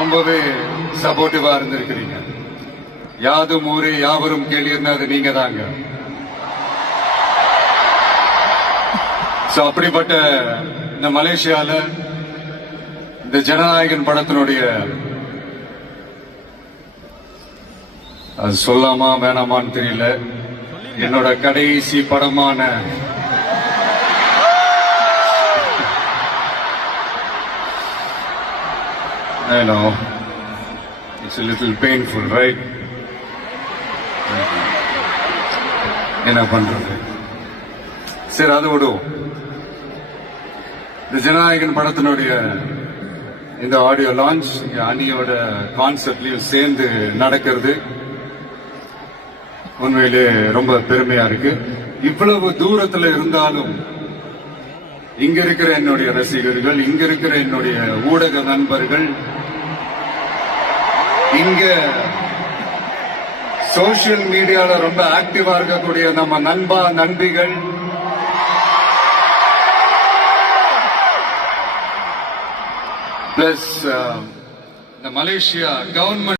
ரொம்பவே சப்போர்ட்டிவா இருந்திருக்கிறீங்க. யாதும் ஊரே யாவரும் கேளீர்னா அது நீங்க தாங்க. அப்படிப்பட்ட இந்த மலேசியால இந்த ஜனநாயகன் படத்தினுடைய அது சொல்லாமா வேணாமான்னு தெரியல, என்னோட கடைசி படமான I know it's a little painful, right? என்ன பண்றது, சரி அதை விடுவோம். இந்த ஜனநாயகன் படத்தினுடைய இந்த ஆடியோ லான்ச் அணியோட கான்செப்ட்லயும் சேர்ந்து நடக்கிறது உண்மையிலே ரொம்ப பெருமையா இருக்கு. இவ்வளவு தூரத்துல இருந்தாலும் இங்க இருக்கிற என்னுடைய ரசிகர்கள், இங்க இருக்கிற என்னுடைய ஊடக நண்பர்கள், இங்க சோசியல் மீடியால ரொம்ப ஆக்டிவா இருக்கக்கூடிய நம்ம நண்பிகள், பிளஸ் இந்த மலேசியா கவர்மெண்ட்